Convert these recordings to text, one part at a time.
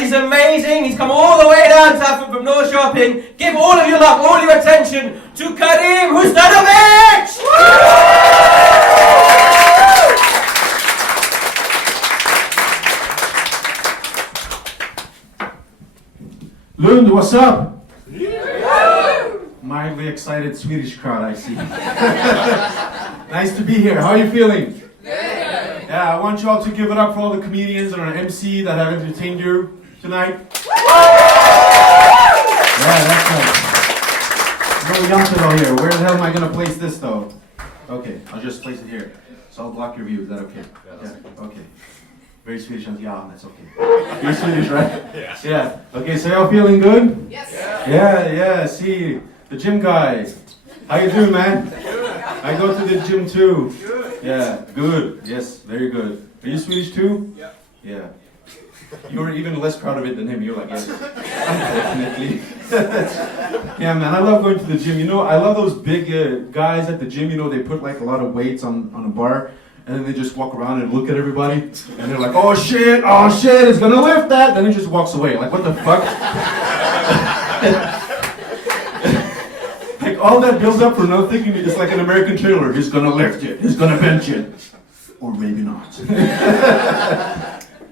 He's amazing. He's come all the way down Saffron from no shopping. Give all of your love, all your attention to Kerim Hrustanovic! Lund, what's up? Mildly excited Swedish crowd, I see. Nice to be here. How are you feeling? Yeah, I want you all to give it up for all the comedians and our MC that have entertained you tonight. Yeah, that's nice. No Jantel here. Where the hell am I going to place this though? Okay, I'll just place it here. So I'll block your view. Is that okay? Yeah, okay. Very Swedish. Yeah, that's okay. You're Swedish, right? Yeah. Okay, so y'all feeling good? Yes. Yeah, see, the gym guy. How you doing, man? I go to the gym too. Yeah, good. Yes, very good. Are you Swedish too? Yeah. You were even less proud of it than him. You're like, yes, unfortunately. Yeah, man, I love going to the gym. You know, I love those big guys at the gym. You know, they put like a lot of weights on a bar. And then they just walk around and look at everybody, and they're like, oh shit, it's gonna lift that. Then he just walks away, like, what the fuck? Like, all that builds up for nothing, it's like an American trailer. He's gonna lift it, he's gonna bench it. Or maybe not.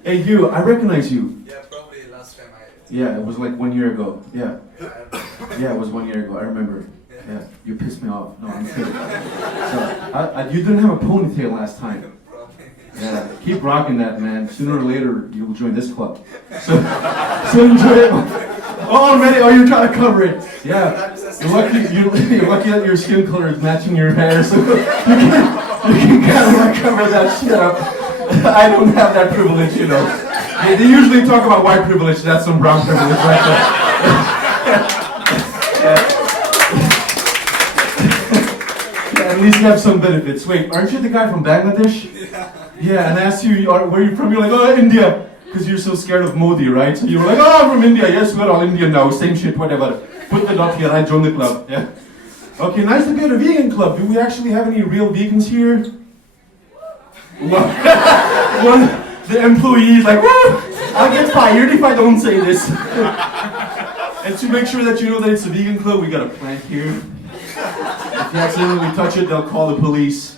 Hey, you, I recognize you. Yeah, probably last time Yeah, it was like 1 year ago. Yeah, it was 1 year ago, I remember. Yeah, you pissed me off. No, I'm kidding. So, you didn't have a ponytail last time. Yeah, keep rocking that, man. Sooner or later, you'll join this club. So enjoy it. Oh, you're trying to cover it. Yeah, you're lucky that your skin color is matching your hair, so you can kind of like cover that shit up. I don't have that privilege, you know. They usually talk about white privilege. That's some brown privilege right there. At least you have some benefits. Wait, aren't you the guy from Bangladesh? Yeah, and I asked you, where are you from? You're like, oh, India. Because you're so scared of Modi, right? So you were like, oh, I'm from India. Yes, we're all Indian now. Same shit, whatever. Put the dot here, I joined the club. Yeah. Okay, nice to be at a vegan club. Do we actually have any real vegans here? The employees like, woo! I'll get fired if I don't say this. And to make sure that you know that it's a vegan club, we got a plant here. If you accidentally touch it, they'll call the police.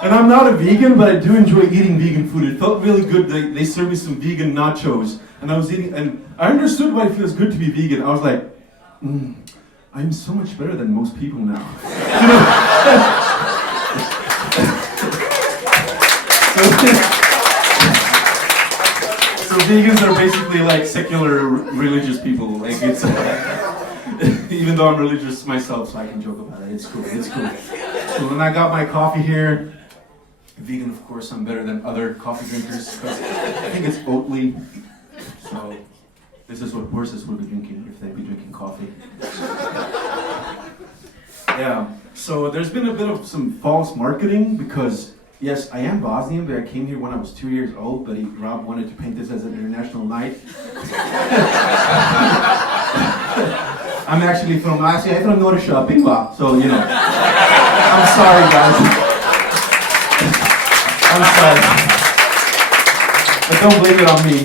And I'm not a vegan, but I do enjoy eating vegan food. It felt really good. They served me some vegan nachos, and I was eating, and I understood why it feels good to be vegan. I was like, I'm so much better than most people now. You know? So vegans are basically like secular religious people. Like it's. Even though I'm religious myself, so I can joke about it. It's cool. So when I got my coffee here, vegan, of course, I'm better than other coffee drinkers because I think it's Oatly. So this is what horses would be drinking if they'd be drinking coffee. Yeah. So there's been a bit of some false marketing because yes, I am Bosnian, but I came here when I was 2 years old. But Rob wanted to paint this as an international night. I'm actually from Asia. I'm from Norrköping, so you know. I'm sorry, guys. I'm sorry. But don't blame it on me.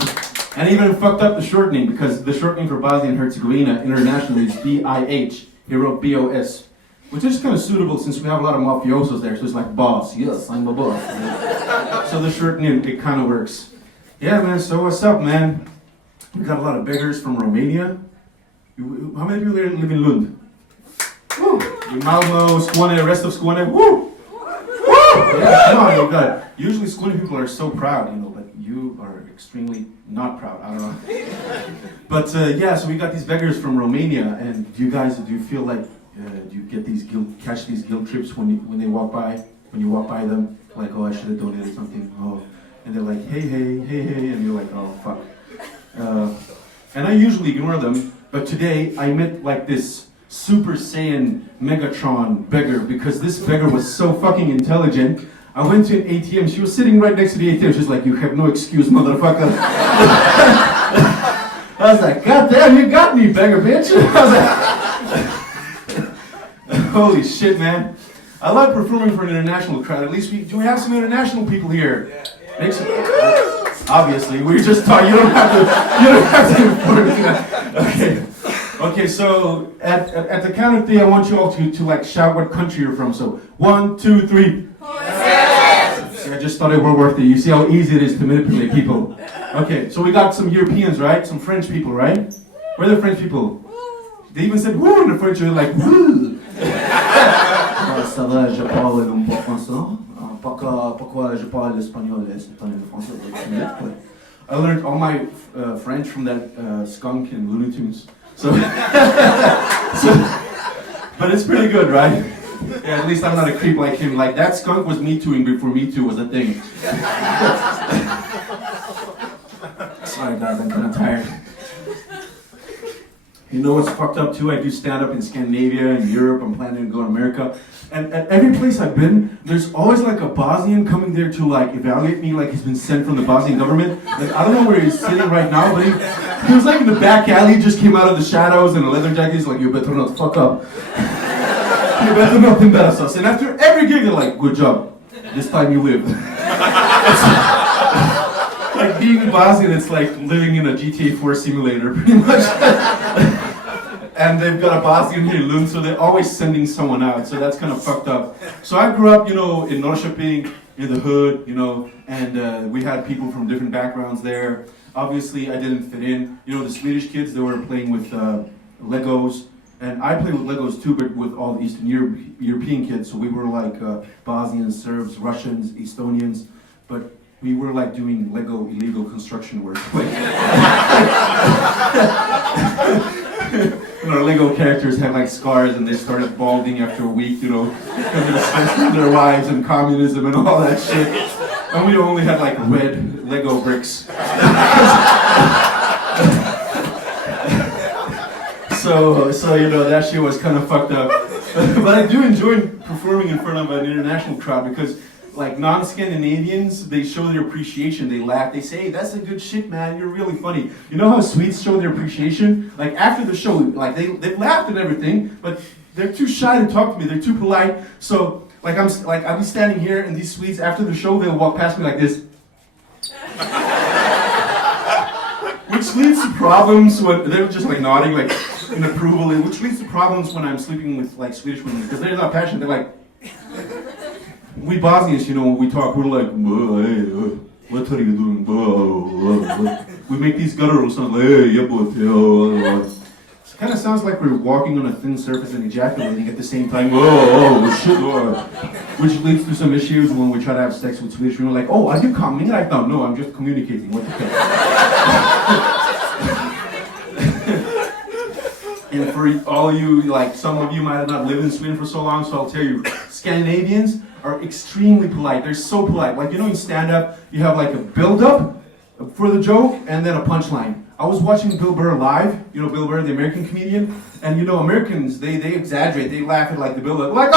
And even fucked up the shortening because the shortening for Bosnia and Herzegovina internationally is BIH. He wrote BOS, which is kind of suitable since we have a lot of mafiosos there. So it's like boss. Yes, I'm a boss. So the shortening, it kind of works. Yeah, man. So what's up, man? We got a lot of beggars from Romania. How many people live in Lund? Woo! Malmo, Skåne, the rest of Skåne. Woo! Woo! Yeah, come on, you got it. Usually Skåne people are so proud, you know, but you are extremely not proud. I don't know. But yeah, so we got these beggars from Romania, and do you feel like do you get these catch these guilt trips when they walk by, when you walk by them, like, oh, I should have donated something. Oh, and they're like, hey, and you're like, oh fuck. And I usually ignore them. But today, I met like this Super Saiyan Megatron beggar because this beggar was so fucking intelligent. I went to an ATM, she was sitting right next to the ATM, she's like, you have no excuse, motherfucker. I was like, God damn, you got me, beggar bitch. I was like, holy shit, man. I love performing for an international crowd. At least do we have some international people here? Yeah. Make some, Obviously, we just taught you don't have to inform me. Okay, so at the count of three, I want you all to like shout what country you're from. So 1, 2, 3. See, I just started World War III. You see how easy it is to manipulate people. Okay, so we got some Europeans, right? Some French people, right? Where are the French people? They even said woo in the French. They're like woo. Ça va, je parle un peu français. Pourquoi je parle espagnol? C'est pas le français. I learned all my French from that skunk in Looney Tunes. So, but it's pretty good, right? Yeah, at least I'm not a creep like him. Like that skunk was Me Tooing before Me Too was a thing. Sorry guys, I'm kind of tired. You know what's fucked up too? I do stand up in Scandinavia and Europe. I'm planning to go to America. And at every place I've been, there's always like a Bosnian coming there to like evaluate me, like he's been sent from the Bosnian government. Like I don't know where he's sitting right now, but he was like in the back alley, just came out of the shadows in a leather jacket. He's like, you better not fuck up. You better not embarrass us. And after every gig, they're like, good job. This time you live. Like being in Bosnian, it's like living in a GTA 4 simulator, pretty much. And they've got a Bosnian here in Lund, so they're always sending someone out, so that's kind of fucked up. So I grew up, in Norrköping, in the hood, and we had people from different backgrounds there. Obviously, I didn't fit in. The Swedish kids, they were playing with Legos, and I played with Legos too, but with all the Eastern European kids, so we were like Bosnians, Serbs, Russians, Estonians, but we were like doing Lego illegal construction work. Our Lego characters had like scars and they started balding after a week, because of their wives and communism and all that shit. And we only had like red Lego bricks. So that shit was kind of fucked up. But I do enjoy performing in front of an international crowd because like non-Scandinavians, they show their appreciation, they laugh, they say, hey, that's a good shit, man, you're really funny. You know how Swedes show their appreciation? Like after the show, like they've laughed and everything, but they're too shy to talk to me, they're too polite. So I'll be standing here and these Swedes after the show, they'll walk past me like this. Which leads to problems when they're just like nodding like in approval, which leads to problems when I'm sleeping with like Swedish women because they're not passionate, they're like, we Bosnians, when we talk, we're like, hey, what are you doing? We make these guttural sounds like, hey, it kind of sounds like we're walking on a thin surface and ejaculating at the same time. Shit. Which leads to some issues when we try to have sex with Swedish women. Like, oh, are you coming right now? No, I'm just communicating. What the fuck? And for all you, like some of you might have not lived in Sweden for so long, so I'll tell you, Scandinavians are extremely polite. They're so polite. Like, in stand-up, you have like a build-up for the joke and then a punchline. I was watching Bill Burr live, Bill Burr, the American comedian, and Americans, they exaggerate, they laugh at like the build-up, like,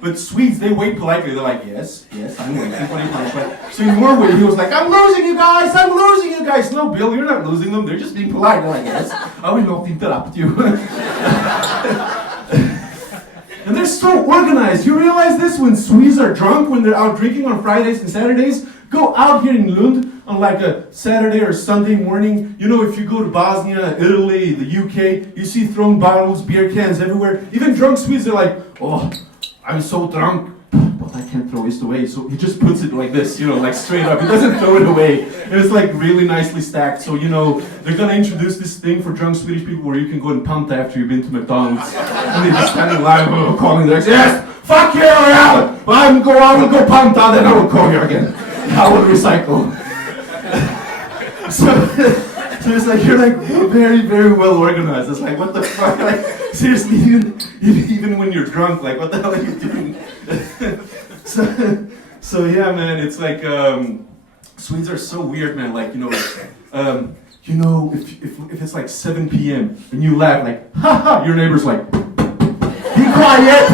but Swedes, they wait politely, they're like, yes, I'm waiting for the punchline. So in Norway, he was like, I'm losing you guys! No, Bill, you're not losing them, they're just being polite. They're like, yes, I will not interrupt you. And they're so organized. You realize this when Swedes are drunk, when they're out drinking on Fridays and Saturdays? Go out here in Lund on like a Saturday or Sunday morning. If you go to Bosnia, Italy, the UK, you see thrown bottles, beer cans everywhere. Even drunk Swedes are like, oh, I'm so drunk, but I can't throw this away. So he just puts it like this, like straight up. He doesn't throw it away. And it's like really nicely stacked. So, they're going to introduce this thing for drunk Swedish people where you can go and panta after you've been to McDonald's. And they just stand in line, calling their ex, yes, fuck you, I will go panta, then I will call you again. I will recycle. So it's like, you're like very, very well organized. It's like, what the fuck? Like, seriously, even when you're drunk, like, what the hell are you doing? So yeah, man, it's like, Swedes are so weird, man. Like, if it's like 7 p.m. and you laugh, like, ha, your neighbor's like, be quiet!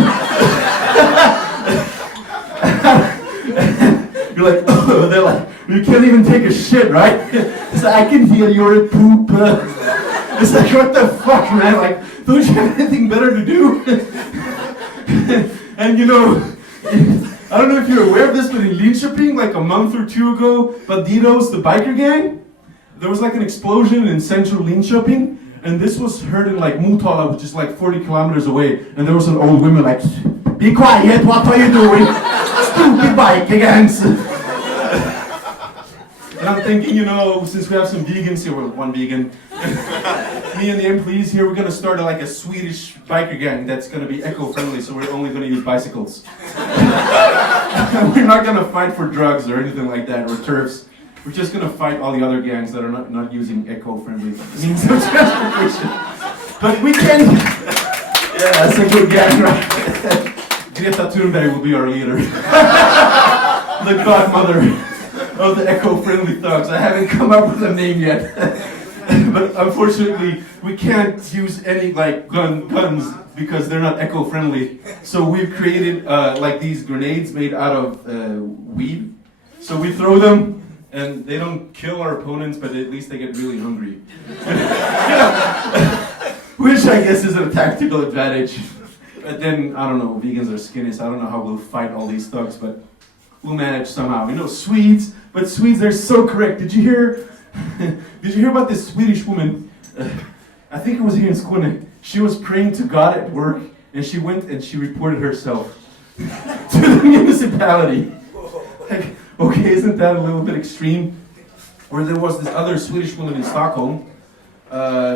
You're like, oh, they're like, you can't even take a shit, right? It's like, I can hear your poop. It's like, what the fuck, man? Like, don't you have anything better to do? And I don't know if you're aware of this, but in Linköping, like a month or two ago, Bandidos, the biker gang, there was like an explosion in central Linköping, and this was heard in like Motala, which is like 40 kilometers away, and there was an old woman like, "Be quiet, what are you doing? Stupid biker gangs." And I'm thinking, since we have some vegans here, well, one vegan, me and the employees here, we're gonna start like a Swedish biker gang that's gonna be eco-friendly, so we're only gonna use bicycles. We're not gonna fight for drugs or anything like that, or turfs. We're just gonna fight all the other gangs that are not using eco-friendly means of transportation. But we can... Yeah, that's a good gang, right? Greta Thunberg will be our leader. The godmother of the eco-friendly thugs. I haven't come up with a name yet. But unfortunately, we can't use any guns because they're not eco-friendly. So we've created like these grenades made out of weed. So we throw them, and they don't kill our opponents, but at least they get really hungry. Which I guess is a tactical advantage. But then, I don't know, vegans are skinny, so I don't know how we'll fight all these thugs, but we'll manage somehow. Swedes, but Swedes, they're so correct. Did you hear about this Swedish woman? I think it was here in Skåne. She was praying to God at work, and she went and she reported herself to the municipality. Like, okay, isn't that a little bit extreme? Or there was this other Swedish woman in Stockholm.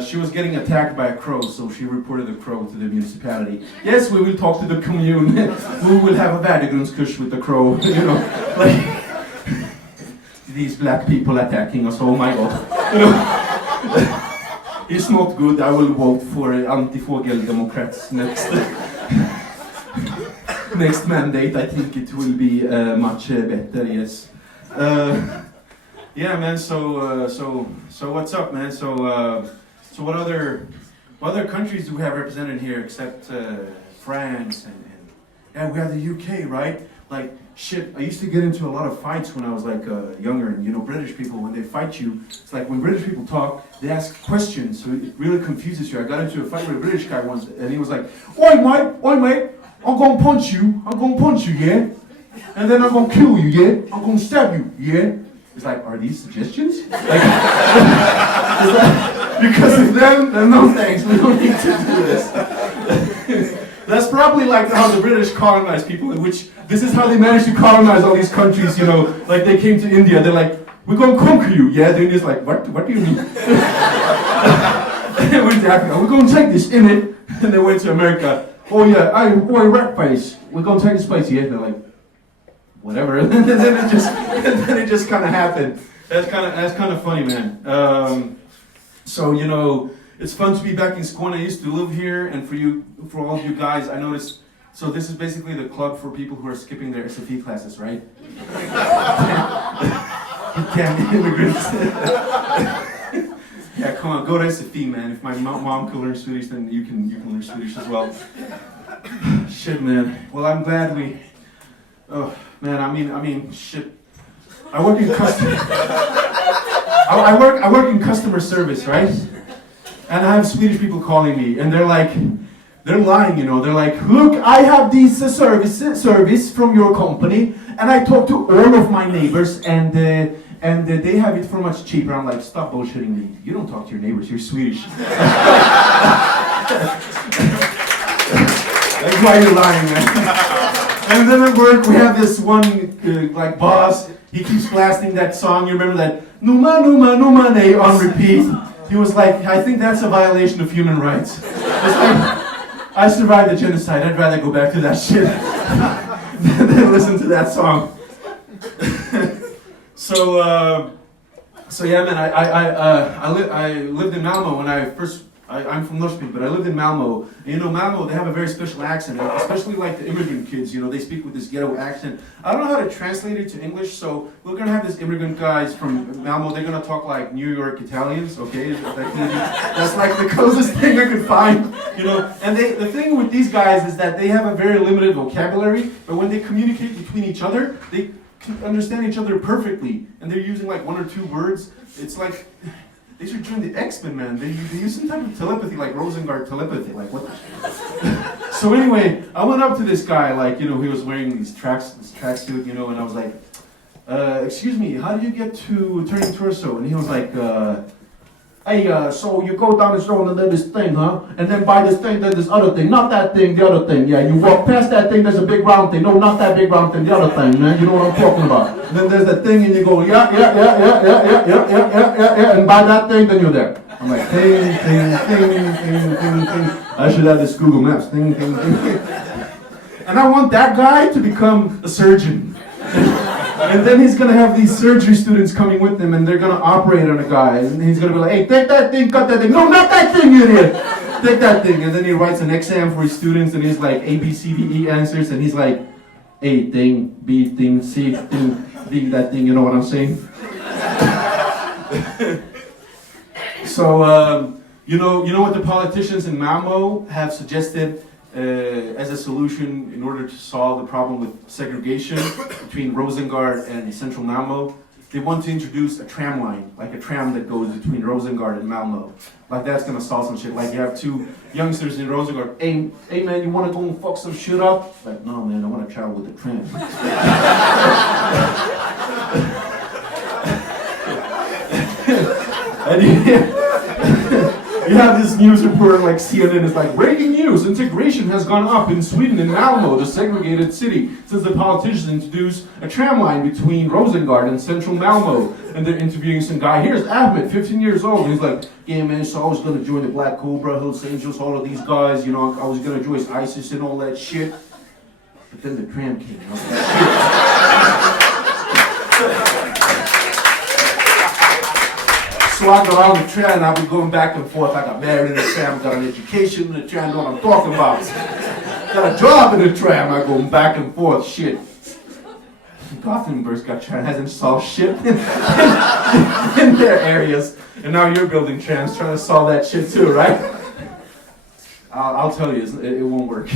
She was getting attacked by a crow, so she reported the crow to the municipality. Yes, we will talk to the commune. We will have a värdegrundskurs with the crow. Like these black people attacking us. Oh my God. It's not good. I will vote for anti-Fågel-Democrats next mandate. I think it will be much better. Yes. Yeah, man. So what's up, man? So what other countries do we have represented here except France and yeah, we have the UK, right? Like shit. I used to get into a lot of fights when I was like younger, and British people, when they fight you, it's like when British people talk, they ask questions, so it really confuses you. I got into a fight with a British guy once, and he was like, oi mate, I'm gonna punch you, yeah, and then I'm gonna kill you, yeah, I'm gonna stab you, yeah. It's like, are these suggestions? Like, because of them, then no thanks, we don't need to do this. That's probably like how the British colonized people, in which this is how they managed to colonize all these countries, like they came to India, they're like, we're gonna conquer you, yeah? The India's like, what do you mean? And they went to Africa, we're gonna take this in it, and they went to America, oh yeah, rat face, we're gonna take this place, yeah? They're like, whatever, and then it just kind of happened. That's kind of funny, man. So it's fun to be back in Skåne. I used to live here, and for all of you guys, I noticed. So this is basically the club for people who are skipping their SFE classes, right? Damn immigrants. Yeah, come on, go to SFE, man. If my mom can learn Swedish, then you can learn Swedish as well. Shit, man. Well, I'm glad we. Oh man, I mean, shit. I work in I work in customer service, right? And I have Swedish people calling me, and they're lying, They're like, look, I have this service from your company, and I talked to all of my neighbors, and they have it for much cheaper. I'm like, stop bullshitting me. You don't talk to your neighbors. You're Swedish. That's why you're lying, man. And then at work, we have this one, boss. He keeps blasting that song. You remember that? Numa, numa, numa, ne, on repeat. He was like, I think that's a violation of human rights. It's like, I survived the genocide. I'd rather go back to that shit than listen to that song. So yeah, man. I lived in Malmo when I first. I'm from Norrköping, but I lived in Malmo. And Malmo, they have a very special accent, especially like the immigrant kids. They speak with this ghetto accent. I don't know how to translate it to English, so we're gonna have these immigrant guys from Malmo. They're gonna talk like New York Italians, okay? That's like the closest thing I could find, And the thing with these guys is that they have a very limited vocabulary, but when they communicate between each other, they can understand each other perfectly, and they're using like one or two words. It's like They should join the X-Men, man. They use some type of telepathy, like Rosengard telepathy. Like, what the shit? So anyway, I went up to this guy, like, you know, he was wearing this tracksuit, you know, and I was like, excuse me, how do you get to Turning Torso? And he was like, hey, so you go down this road and there's this thing, huh? And then by this thing, there's this other thing. Not that thing, the other thing. Yeah, you walk past that thing, there's a big round thing. No, not that big round thing, the other thing, man. You know what I'm talking about. And then there's that thing and you go, yeah. And by that thing, then you're there. I'm like, ting. I should have this Google Maps. Ting. And I want that guy to become a surgeon. And then he's going to have these surgery students coming with him and they're going to operate on a guy. And he's going to be like, hey, take that thing, cut that thing. No, not that thing, you idiot. Take that thing. And then he writes an exam for his students and he's like A, B, C, D, E answers. And he's like, A thing, B thing, C thing, D that thing. You know what I'm saying? So, you know what the politicians in Malmo have suggested as a solution in order to solve the problem with segregation between Rosengard and central Malmo? They want to introduce a tram line, like a tram that goes between Rosengard and Malmo. Like that's gonna solve some shit. Like you have two youngsters in Rosengard, hey man, you wanna go and fuck some shit up? Like, no man, I wanna travel with the tram. And you have this news report like CNN is like, breaking news, integration has gone up in Sweden and Malmo, the segregated city, since the politicians introduced a tram line between Rosengard and central Malmo. And they're interviewing some guy. Here's Ahmed, 15 years old. And he's like, yeah man, so I was going to join the Black Cobra, Hells Angels, all of these guys, you know, I was going to join ISIS and all that shit. But then the tram came. I was like, so I got on the tram and I've been going back and forth. I got married in the tram, got an education in the tram, know what I'm talking about. Got a job in the tram, I go back and forth, shit. Gothenburg's got tram, hasn't solved shit in their areas. And now you're building trams, trying to solve that shit too, right? I'll tell you, it won't work.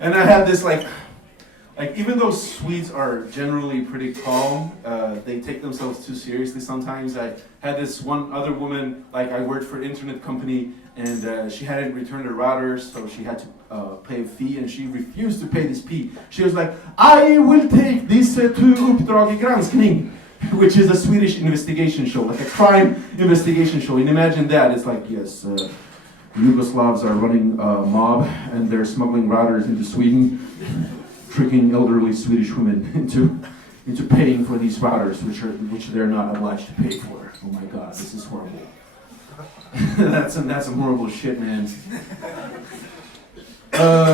And I had this like even though Swedes are generally pretty calm, they take themselves too seriously sometimes. I had this one other woman, like I worked for an internet company, and she hadn't returned her routers, so she had to pay a fee, and she refused to pay this fee. She was like, I will take this to Uppdrag granskning, which is a Swedish investigation show, like a crime investigation show. And imagine that, it's like, yes, Yugoslavs are running a mob, and they're smuggling routers into Sweden, tricking elderly Swedish women into paying for these routers, which they're not obliged to pay for. Oh my God, this is horrible. that's some horrible shit, man.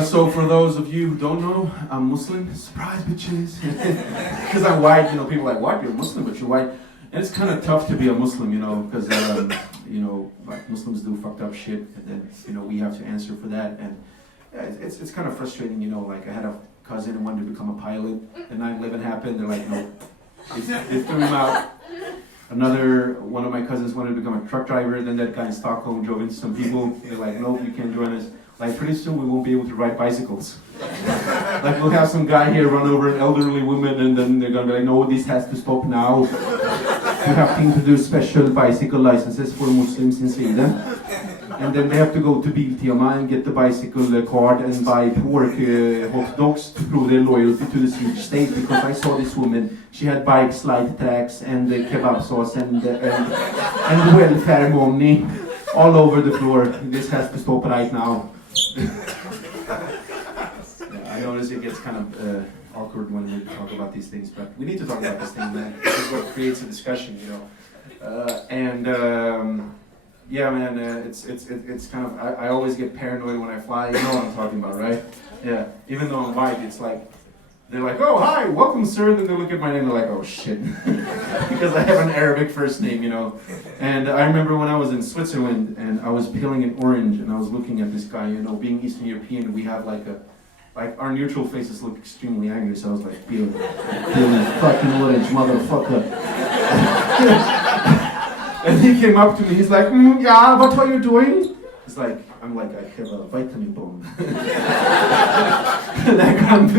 So for those of you who don't know, I'm Muslim. Surprise, bitches. Because I'm white, you know, people are like, what? You're Muslim, but you're white. And it's kind of tough to be a Muslim, you know, because you know, like Muslims do fucked up shit, and then you know we have to answer for that, and it's kind of frustrating, you know. Like I had a cousin who wanted to become a pilot, and 9/11 happened. They're like, no, they threw him out. Another one of my cousins wanted to become a truck driver, and then that guy in Stockholm drove into some people. They're like, no, you can't join us. Like pretty soon we won't be able to ride bicycles. Like we'll have some guy here run over an elderly woman, and then they're gonna be like, no, this has to stop now. We have to introduce special bicycle licenses for Muslims in Sweden. And then they have to go to Biltema and get the bicycle card and buy pork hot dogs to prove their loyalty to the Swedish state, because I saw this woman, she had bike slide tracks and kebab sauce and welfare money all over the floor. This has to stop right now. I notice it gets kind of awkward when we talk about these things, but we need to talk about this thing, man. This is what creates a discussion, you know. Yeah, man, it's kind of, I always get paranoid when I fly. You know what I'm talking about, right? Yeah, even though I'm white, it's like, they're like, oh, hi, welcome, sir. And then they look at my name, they're like, oh, shit. Because I have an Arabic first name, you know. And I remember when I was in Switzerland, and I was peeling an orange, and I was looking at this guy, you know, being Eastern European, we have like our neutral faces look extremely angry, so I was like, peeling fucking orange, motherfucker. And he came up to me, he's like, yeah, what are you doing? It's like, I'm like, I have a vitamin bomb. And I got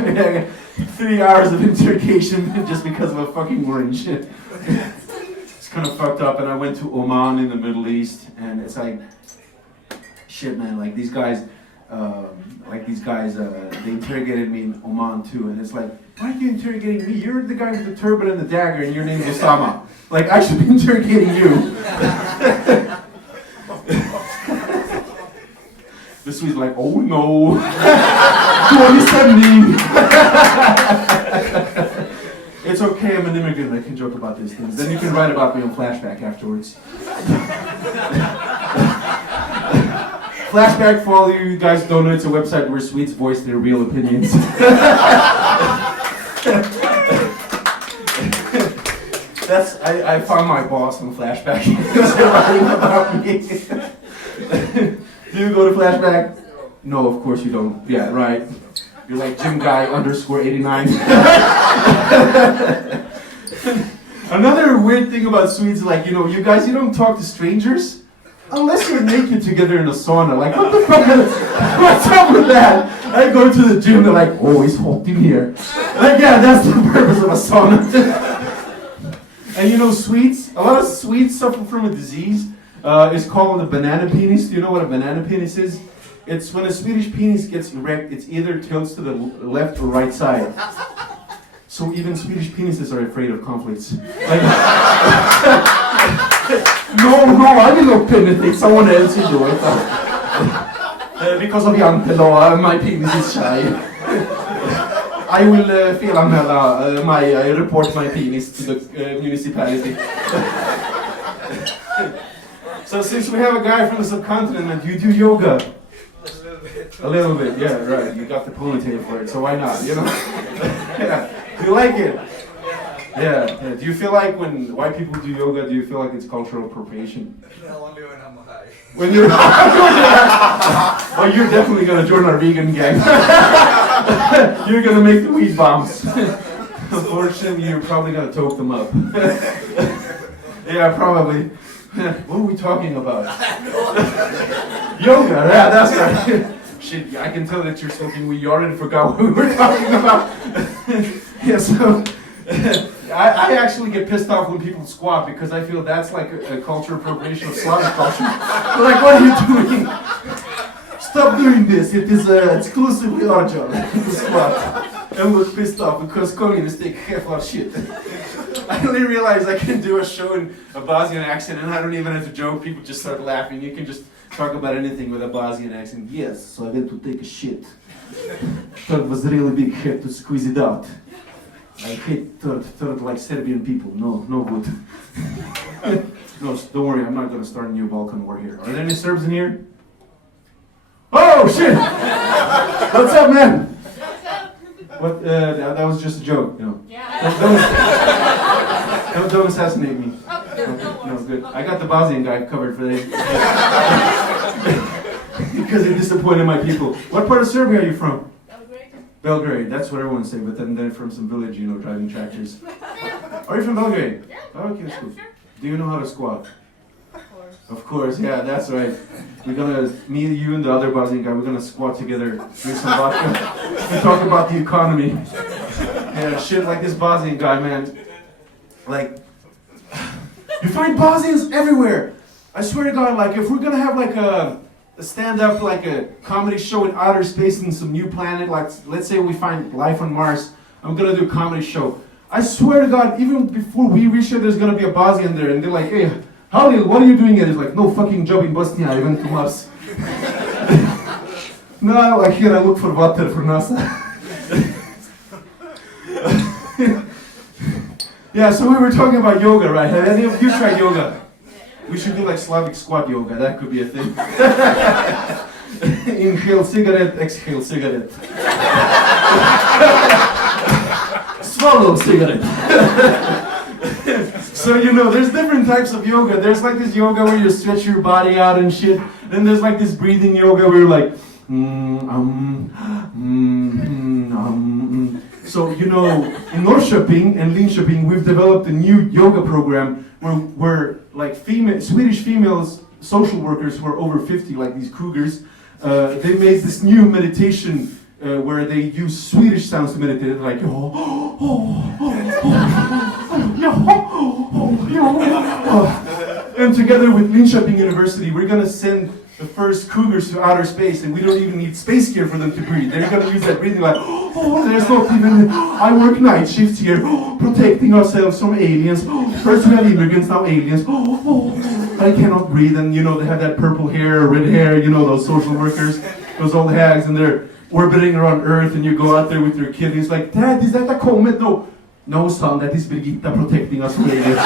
3 hours of interrogation just because of a fucking orange. It's kind of fucked up, and I went to Oman in the Middle East, and it's like, shit, man, like these guys, they interrogated me in Oman too, and it's like, why are you interrogating me? You're the guy with the turban and the dagger, and your name is Osama. Like, I should be interrogating you. The Swede's like, oh no, 2017. It's okay, I'm an immigrant, I can joke about these things. Then you can write about me on Flashback afterwards. Flashback, for all you guys who don't know, it's a website where Swedes voice their real opinions. I found my boss on Flashback. He was writing about me. Do you go to Flashback? No, of course you don't. Yeah, right. You're like Jim Guy _89. Another weird thing about Swedes, like, you guys, you don't talk to strangers unless you're naked together in a sauna. Like, what the fuck? What's up with that? I go to the gym, they're like, oh, it's hot in here. Like, yeah, that's the purpose of a sauna. And Swedes, a lot of Swedes suffer from a disease. It's called a banana penis. Do you know what a banana penis is? It's when a Swedish penis gets erect, it's either tilts to the left or right side. So even Swedish penises are afraid of conflicts. Like, no, I will not penetrate someone else in do it. Because of Jante law, my penis is shy. I will I report my penis to the municipality. So since we have a guy from the subcontinent, you do yoga? A little bit, yeah, right. You got the ponytail for it, so why not, Yeah. Do you like it? Yeah. Do you feel like when white people do yoga, do you feel like it's cultural appropriation? Only when I'm high. When you're oh, you're definitely gonna join our vegan gang. You're gonna make the weed bombs. Unfortunately, you're probably gonna toke them up. Yeah, probably. What are we talking about? Yoga, yeah, that's right. Shit, I can tell that you're smoking weed. You already forgot what we were talking about. Yeah, so I actually get pissed off when people squat because I feel that's like a culture appropriation of Slavic culture. They're like, what are you doing? Stop doing this. It is exclusively our job to squat. And was pissed off because communists take half our shit. I only realized I can do a show in a Bosnian accent and I don't even have to joke. People just start laughing. You can just talk about anything with a Bosnian accent. Yes, so I went to take a shit. Thought it was really big, had to squeeze it out. I hate third like Serbian people. No good. No, don't worry, I'm not gonna start a new Balkan war here. Are there any Serbs in here? Oh shit! What's up, man? What? That was just a joke, Yeah. Don't assassinate me. Okay, No, good. I got the Bosnian guy covered for this. Because he disappointed my people. What part of Serbia are you from? Belgrade, that's what everyone say, but then they're from some village, driving tractors. Are you from Belgrade? Yeah. Oh, okay, that's cool. Sure. Do you know how to squat? Of course. Of course, yeah, that's right. We're gonna, me, you, and the other Bosnian guy, we're gonna squat together, drink some vodka, and talk about the economy. Yeah, shit like this Bosnian guy, man. Like, you find Bosnians everywhere. I swear to God, like, if we're gonna have like a stand-up, like a comedy show in outer space in some new planet, like let's say we find life on Mars, I'm gonna do a comedy show. I swear to God, even before we reach there, there's gonna be a Bosnian there, and they're like, hey, Halil, what are you doing here? He's like, no fucking job in Bosnia, I went to Mars. No, like here I look for water for NASA. Yeah, so we were talking about yoga, right? Have any of you tried yoga? We should do like Slavic squat yoga, that could be a thing. Inhale cigarette, exhale cigarette. Swallow cigarette. So there's different types of yoga. There's like this yoga where you stretch your body out and shit. Then there's like this breathing yoga where you're like, So, in Norrköping and Linköping, we've developed a new yoga program where like Swedish females, social workers who are over 50, like these cougars, they made this new meditation where they use Swedish sounds to meditate, like and together with Linköping University, we're gonna send the first cougars to outer space, and we don't even need space gear for them to breathe. They're gonna use that breathing like, there's not even, I work night shifts here, protecting ourselves from aliens. First we have immigrants, now aliens. I cannot breathe, and they have that purple hair, red hair, those social workers, those old hags, and they're orbiting around Earth, and you go out there with your kid, and he's like, Dad, is that a comet? No, son, that is Birgitta protecting us from aliens.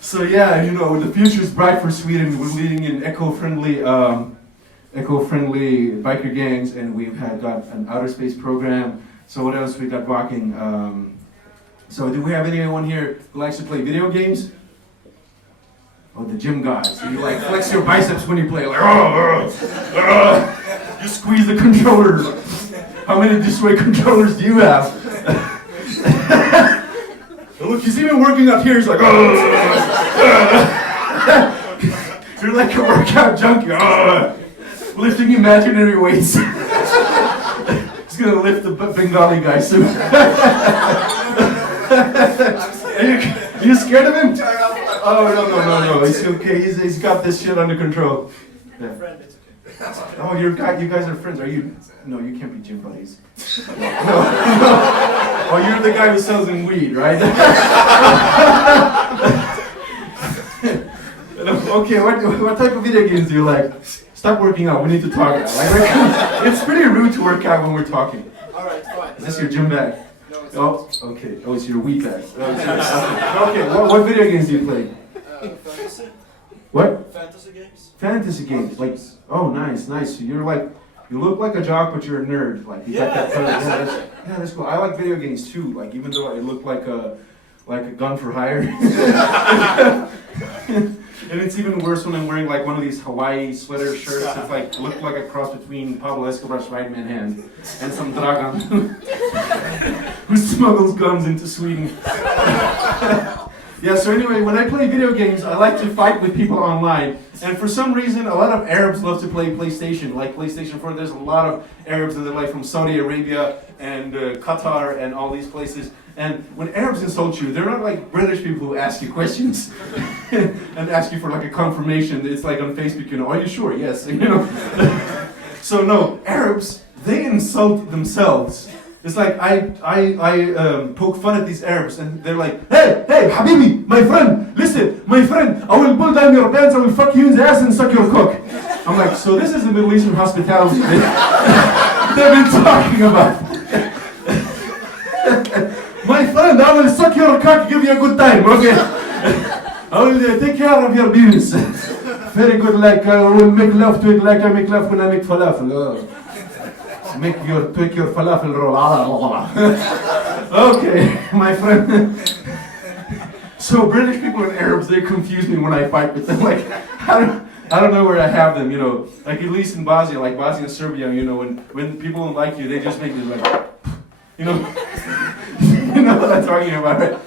So yeah, the future is bright for Sweden. We're leading in eco-friendly biker gangs, and we've got an outer space program. So what else we got rocking? So do we have anyone here who likes to play video games? Oh, the gym guys. So you like flex your biceps when you play, like you squeeze the controller. How many destroy controllers do you have? Look, he's even working up here. He's like, you're like a workout junkie. Lifting imaginary weights. He's gonna lift the Bengali guy soon. Are you scared of him? Oh, no. He's okay. He's got this shit under control. Yeah. Oh, you guys are friends. Are you? No, you can't be gym buddies. No. Oh, you're the guy who sells in weed, right? Okay, what type of video games do you like? Stop working out. We need to talk. It's pretty rude to work out when we're talking. All right, fine. Is this your gym bag? No, it's not. Okay. Oh, it's your weed bag. Okay. What video games do you play? Fantasy. What? Fantasy games. Fantasy games. Like, oh, nice. So you look like a jock, but you're a nerd. Like, you got that. That's cool. I like video games too. Like, even though I look like a gun for hire. And it's even worse when I'm wearing like one of these Hawaii sweater shirts that look like a cross between Pablo Escobar's right man hand and some Dragan who smuggles guns into Sweden. Yeah, so anyway, when I play video games, I like to fight with people online. And for some reason, a lot of Arabs love to play PlayStation. Like PlayStation 4, there's a lot of Arabs that are from Saudi Arabia and Qatar and all these places. And when Arabs insult you, they're not like British people who ask you questions and ask you for like a confirmation. It's like on Facebook, are you sure? Yes, So no, Arabs, they insult themselves. It's like I poke fun at these Arabs, and they're like, hey, Habibi, my friend, listen, my friend, I will pull down your pants, I will fuck you in the ass and suck your cock. I'm like, so this is the Middle Eastern hospitality they've been talking about. My friend, I will suck your cock, give you a good time, okay? I will take care of your business. Very good, like I will make love to it like I make love when I make falafel. Take your falafel roll. Okay, my friend. So British people and Arabs, they confuse me when I fight with them. Like, I don't know where I have them, Like at least in Bosnia, like Bosnia and Serbia, when people don't like you, they just make this like, you know what I'm talking about, right?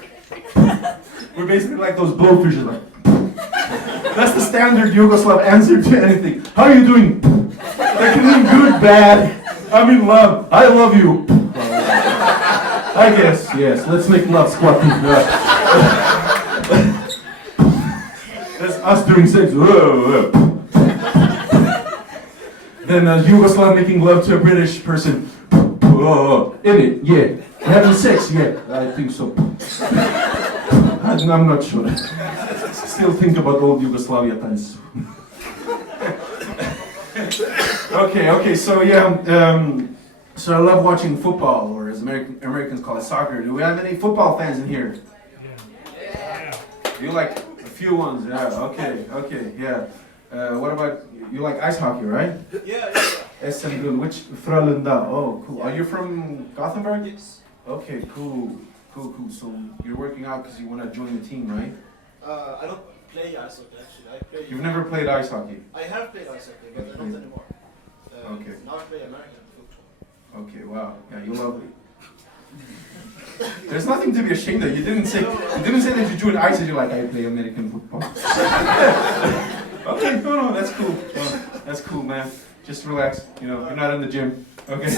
We're basically like those blowfishes, like. That's the standard Yugoslav answer to anything. How are you doing? That can mean good, bad. I'm in love. I love you. I guess, yes. Let's make love squatting. That's us doing sex. Then a Yugoslav making love to a British person. In it, yeah. Having sex, yeah. I think so. I'm not sure. Still think about old Yugoslavia times. Okay, so yeah, so I love watching football, or as Americans call it, soccer. Do we have any football fans in here? Yeah. You like a few ones, yeah, okay, yeah. What about, you like ice hockey, right? Yeah. SM Lund, which, Frölunda, oh, cool. Are you from Gothenburg? Yes. Okay, cool. So you're working out because you want to join the team, right? I don't play ice hockey actually. You've never played ice hockey? I have played ice hockey, but not anymore. Okay. Now I play American football. Okay, wow. Yeah, you love it. There's nothing to be ashamed of. You didn't say that you joined ice and you're like, I play American football. Okay, no, that's cool. Well, that's cool, man. Just relax. You know, you're not in the gym. Okay.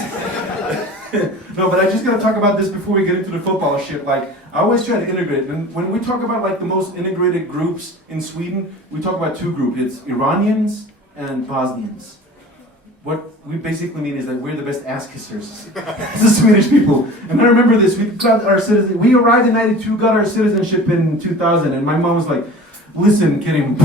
No, but I just gotta talk about this before we get into the football shit. Like, I always try to integrate. And when we talk about like the most integrated groups in Sweden, we talk about two groups. It's Iranians and Bosnians. What we basically mean is that we're the best ass kissers. The Swedish people. And I remember this. We arrived in '92, got our citizenship in 2000, and my mom was like, "Listen, Kerim."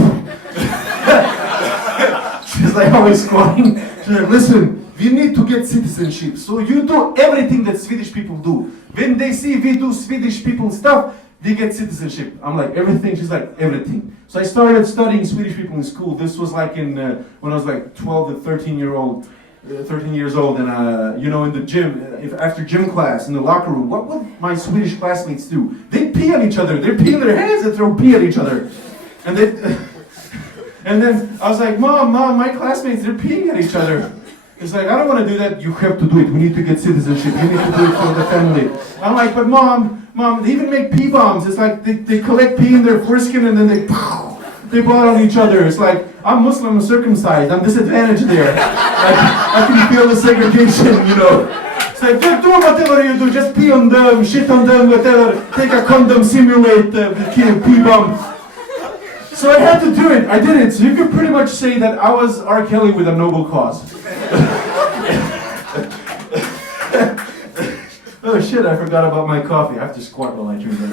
She's like always squatting. She's like, "Listen, we need to get citizenship. So you do everything that Swedish people do. When they see we do Swedish people stuff, we get citizenship." I'm like, "Everything?" She's like, "Everything." So I started studying Swedish people in school. This was like when I was like 12 to 13 years old, and in the gym, after gym class in the locker room, what would my Swedish classmates do? They'd pee on each other. They'd pee in their hands and throw pee at each other, and and then I was like, Mom, my classmates, they're peeing at each other. It's like, I don't want to do that. You have to do it. We need to get citizenship. You need to do it for the family. I'm like, but Mom, they even make pee bombs. It's like they collect pee in their foreskin and then they blow it on each other. It's like, I'm Muslim, I'm circumcised. I'm disadvantaged there. I can feel the segregation, you know. It's like, do whatever you do. Just pee on them, shit on them, whatever. Take a condom, simulate pee bomb. So I had to do it. I did it. So you could pretty much say that I was R. Kelly with a noble cause. Oh shit, I forgot about my coffee. I have to squat while I drink it.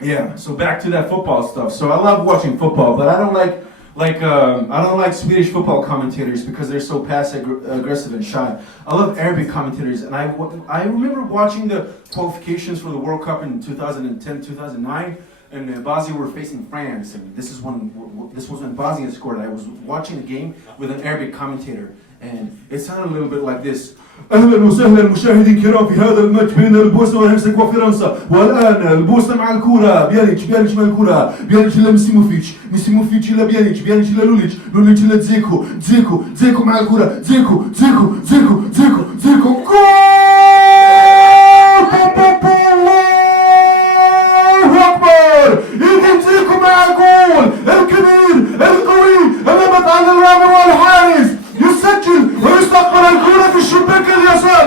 Yeah, so back to that football stuff. So I love watching football, but I don't like Swedish football commentators because they're so passive aggressive and shy. I love Arabic commentators, and I remember watching the qualifications for the World Cup in 2010, 2009, and Bosnia were facing France, and this was when Bosnia scored. I was watching the game with an Arabic commentator, and it sounded a little bit like this. أهلا وسهلا مشاهدي الكرام في هذا الماتش بين البوسنة والهرسك وفرنسا، والآن البوسنة مع الكرة، بيانيتش مع الكرة، بيانيتش إلى ميسيموفيتش إلى بيانيتش إلى لوليتش إلى زيكو مع الكرة، زيكو جول! الله أكبر! يتم زيكو مع الجول الكبير القوي أمام على الرامي والحارس، يسجل ويستقبل الكرة في الشباك اليسار.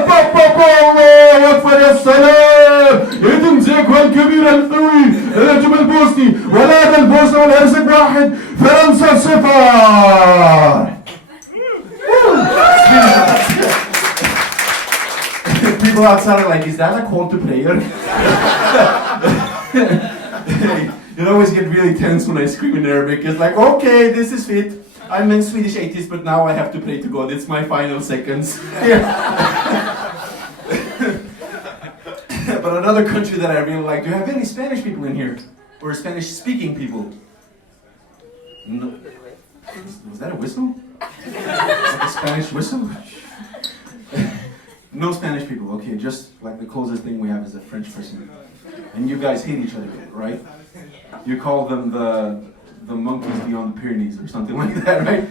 الله أكبر يا سلام! يتم زيكو الكبير القوي الهجوم البوسني، ولا البوسنة والهرسك 1 فرنسا 0. People outside are like, is that a call to prayer? You always get really tense when I scream in Arabic. It's like, okay, this is it. I'm in Swedish 80s, but now I have to pray to God. It's my final seconds. But another country that I really like, do you have any Spanish people in here? Or Spanish-speaking people? No. Was that a whistle? Like a Spanish whistle? No Spanish people, okay, just like the closest thing we have is a French person. And you guys hate each other, right? You call them the monkeys beyond the Pyrenees or something like that, right?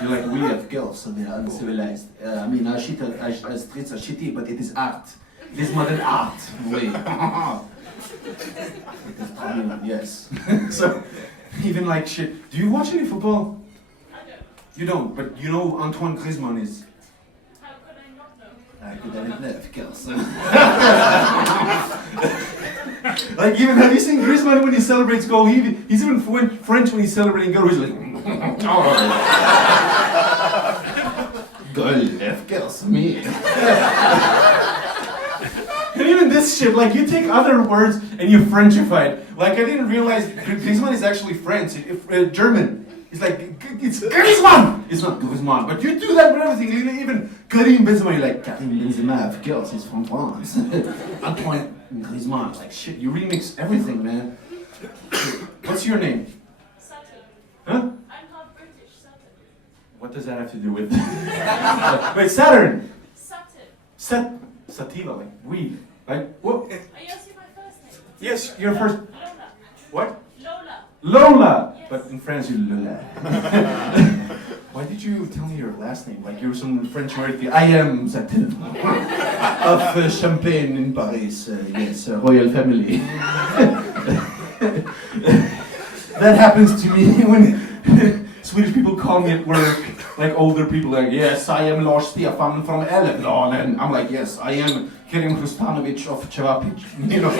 You're like, we have girls, so they're uncivilized. I mean, streets are shitty, but it is art. It is modern art. Wait. Yes. So, even like shit. Do you watch any football? I don't. You don't, but you know Antoine Griezmann is. How could I not know? I could have left, girls. Like, even, have you seen Griezmann when he celebrates goal? He's even French when he's celebrating goal. He's like, goal left, girls, me. And even this shit, like, you take other words and you Frenchify it. Like, I didn't realize Griezmann is actually French, German. It's like, it's Griezmann! It's not Griezmann, but you do that with everything. Even Kerim Benzema, you're like, Kerim Benzema, of course, he's from France. Antoine Griezmann, like, shit, you remix everything, man. What's your name? Sutton. Huh? I'm half British, Sutton. What does that have to do with? Wait, Saturn! Sutton. Sativa, like, weed. Like, what? Are you asking my first name? Yes, your first. Lola. What? Lola. Lola! Yes. But in France, you Lola. Why did you tell me your last name? Like you were some French word. I am Satin. Of Champagne in Paris. Yes, royal family. that happens to me when Swedish people call me at work, like older people, like, yes, I am Lars Stefan from Älvdalen. I'm like, yes, I am Kerim Hrustanovic of Cevapic, you know,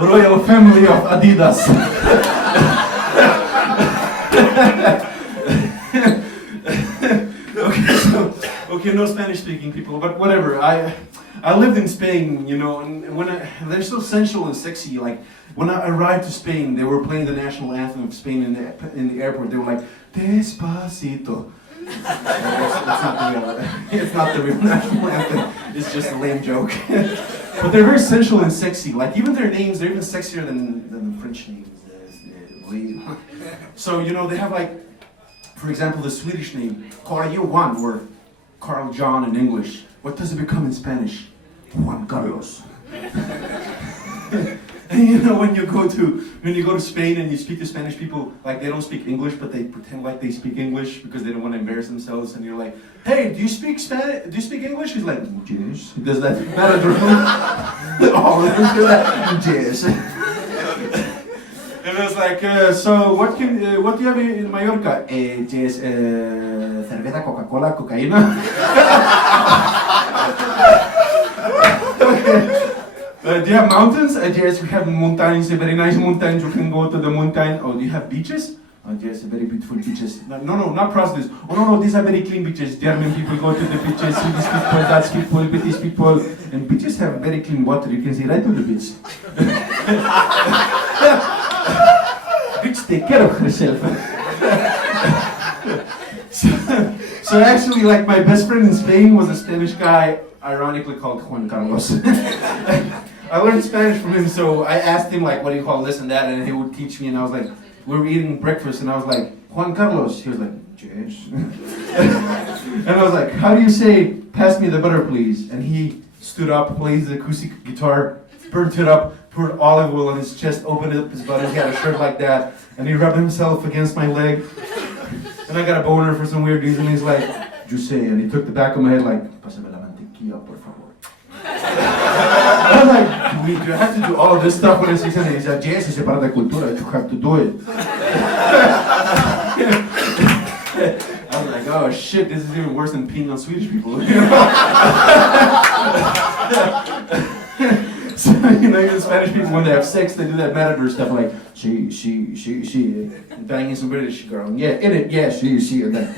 royal family of Adidas. Okay, no Spanish-speaking people, but whatever. I lived in Spain, you know, and they're so sensual and sexy. Like when I arrived to Spain, they were playing the national anthem of Spain in the airport. They were like, Despacito. It's not the real national anthem. It's just a lame joke. But they're very sensual and sexy. Like even their names, they're even sexier than the French names. So you know they have like, for example, the Swedish name Carl Johan or Carl John in English. What does it become in Spanish? Juan Carlos. And you know when you go to Spain and you speak to Spanish people, like they don't speak English, but they pretend like they speak English because they don't want to embarrass themselves. And you're like, hey, do you speak Spanish? Do you speak English? He's like, yes. Does that matter? Oh, does that? Yes. And I was like, so what do you have in Mallorca? Yes, cerveza, Coca-Cola, cocaína. Do you have mountains? Yes, we have mountains, very nice mountains. You can go to the mountain. Oh, do you have beaches? Oh, yes, very beautiful beaches. No, not prostitutes. Oh, no, these are very clean beaches. German people go to the beaches, Swedish people, Dutch people, British people. And beaches have very clean water. You can see right to the beach. Bitch, take care of herself. So actually, like my best friend in Spain was a Spanish guy, ironically called Juan Carlos. I learned Spanish from him, so I asked him like, what do you call this and that, and he would teach me, and I was like, we were eating breakfast, and I was like, Juan Carlos. He was like, yes. And I was like, how do you say, pass me the butter, please? And he stood up, played the acoustic guitar, burnt it up, poured olive oil on his chest, opened up his butt, he had a shirt like that, and he rubbed himself against my leg. And I got a boner for some weird reason. He's like, Jose, and he took the back of my head like, pásame la mantequilla, por favor. I was like, do I have to do all of this stuff when it's season? And he said, yes, it's a part of the cultura, you have to do it. I was like, oh shit, this is even worse than peeing on Swedish people. So, you know, even Spanish people, when they have sex, they do that matador stuff like, she, banging some British girl. Yeah, in it, yeah, she, and then,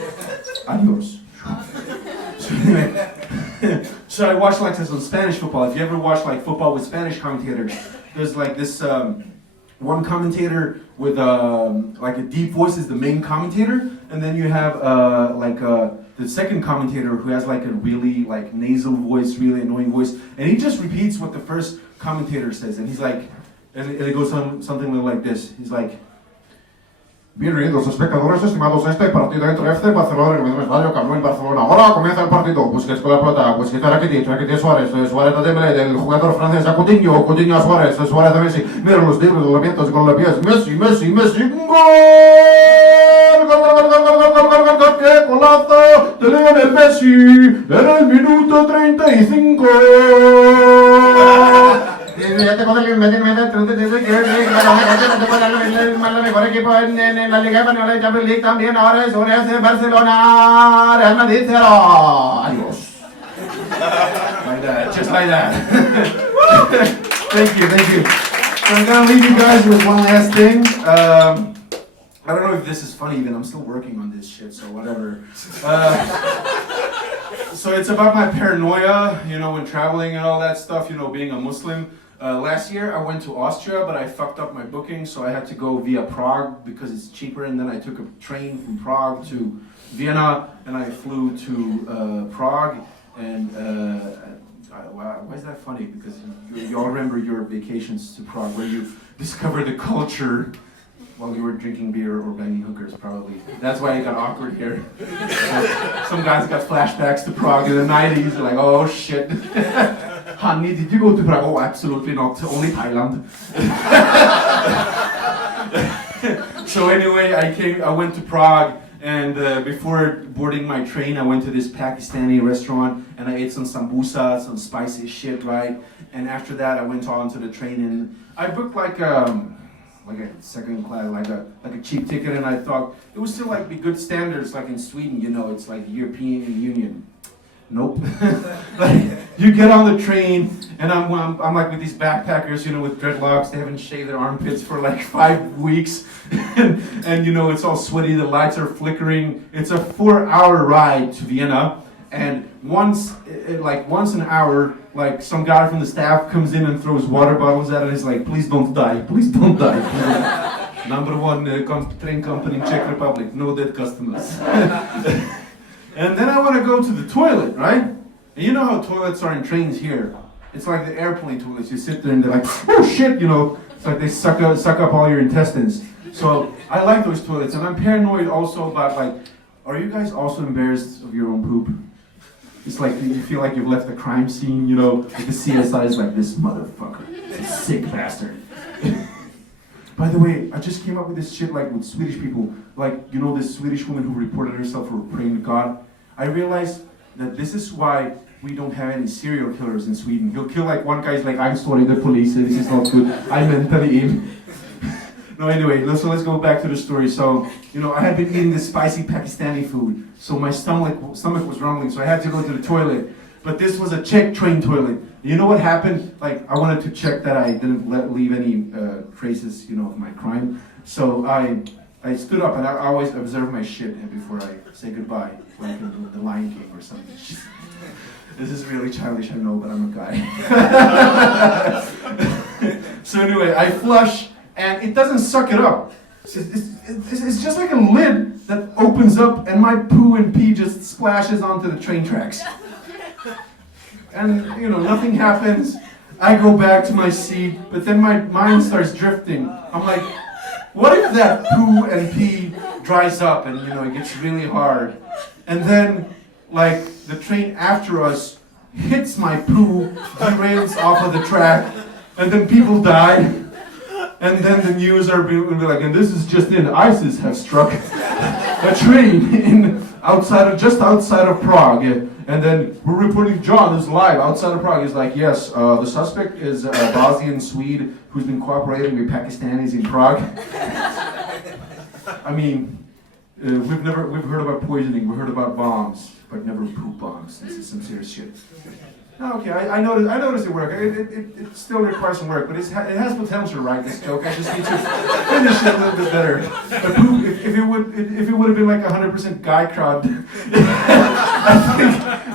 adios. So anyway, so I watch like some Spanish football. If you ever watch like football with Spanish commentators, there's like this one commentator with like a deep voice is the main commentator, and then you have the second commentator who has like a really like nasal voice, really annoying voice, and he just repeats what the first commentator says, and he's like, and it goes on something like this. He's like, bienvenidos espectadores estimados a este partido entre FC Barcelona y el estadio Camp Nou en Barcelona. Ahora comienza el partido. Busquets con la pelota. Busquets a Rakitic. Rakitic a Suárez. Suárez a Dembélé. Del jugador francés a Coutinho. Coutinho a Suárez. Suárez a Messi. Mira los libres doblamientos con los pies. Messi. ¡Gol! ¡Gol! ¡Qué golazo de Lionel Messi! En el minuto 35. Ya te puedo meter el mejor equipo en la Liga Española y Champions League también. Ahora es sobre ese Barcelona. Real Madrid 0. Adiós. Like that, just like that. Thank you. So I'm gonna leave you guys with one last thing. I don't know if this is funny even. I'm still working on this shit, so whatever. So it's about my paranoia, you know, when traveling and all that stuff, you know, being a Muslim. Last year I went to Austria, but I fucked up my booking, so I had to go via Prague because it's cheaper, and then I took a train from Prague to Vienna, and I flew to Prague, and why is that funny? Because you all remember your vacations to Prague, where you discover the culture while you were drinking beer or banging hookers, probably. That's why it got awkward here. So, some guys got flashbacks to Prague in the 90s, they're like, oh shit. Honey, did you go to Prague? Oh, absolutely not, only Thailand. So anyway, I went to Prague, and before boarding my train, I went to this Pakistani restaurant, and I ate some sambusa, some spicy shit, right? And after that, I went on to the train, and I booked like like a second class, like a cheap ticket, and I thought it would still like be good standards, like in Sweden, you know, it's like European Union. Nope. Like, you get on the train, and I'm like with these backpackers, you know, with dreadlocks. They haven't shaved their armpits for like 5 weeks, and you know, it's all sweaty. The lights are flickering. It's a 4-hour ride to Vienna, and once an hour, like some guy from the staff comes in and throws water bottles at it. He's like, "Please don't die. Please don't die." Number one train company in Czech Republic. No dead customers. And then I want to go to the toilet, right? And you know how toilets are in trains here. It's like the airplane toilets. You sit there and they're like, oh shit, you know. It's like they suck up all your intestines. So I like those toilets. And I'm paranoid also about like, are you guys also embarrassed of your own poop? It's like you feel like you've left the crime scene, you know. Like the CSI is like, this motherfucker, sick bastard. By the way, I just came up with this shit like with Swedish people. Like, you know, this Swedish woman who reported herself for praying to God. I realized that this is why we don't have any serial killers in Sweden. He'll kill like one guy's like, I'm sorry, the police, this is not good. I'm mentally ill. No, anyway, so let's go back to the story. So, you know, I had been eating this spicy Pakistani food. So my stomach was rumbling, so I had to go to the toilet. But this was a Czech train toilet. You know what happened? Like, I wanted to check that I didn't leave any traces, you know, of my crime. So I stood up, and I always observe my shit before I say goodbye, like in The Lion King or something. This is really childish, I know, but I'm a guy. So anyway, I flush, and it doesn't suck it up. It's just like a lid that opens up, and my poo and pee just splashes onto the train tracks. And, you know, nothing happens. I go back to my seat, but then my mind starts drifting. I'm like, what if that poo and pee dries up and, you know, it gets really hard? And then, like, the train after us hits my poo, derails off of the track, and then people die. And then the news will be like, and this is just in, ISIS have struck a train just outside of Prague. And then we're reporting John is live outside of Prague. He's like, yes, the suspect is a Bosnian Swede who's been cooperating with Pakistanis in Prague. I mean, we've heard about poisoning, we've heard about bombs, but never poop bombs. This is some serious shit. Okay, I noticed it worked. It still requires some work, but it has potential, right? This joke. I just need to finish it a little bit better. But poop, if it would have been like 100% guy crowd,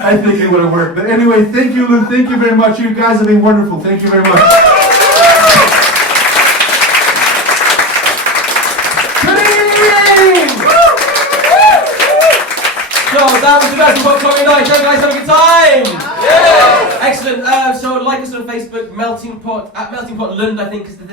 I think it would have worked. But anyway, thank you, Lund. Thank you very much. You guys have been wonderful. Thank you very much. So that was the best of coming night. Hope you guys have a good time. Yeah. Excellent. So like us on Facebook, Melting Pot at Melting Pot Lund, I think is the thing.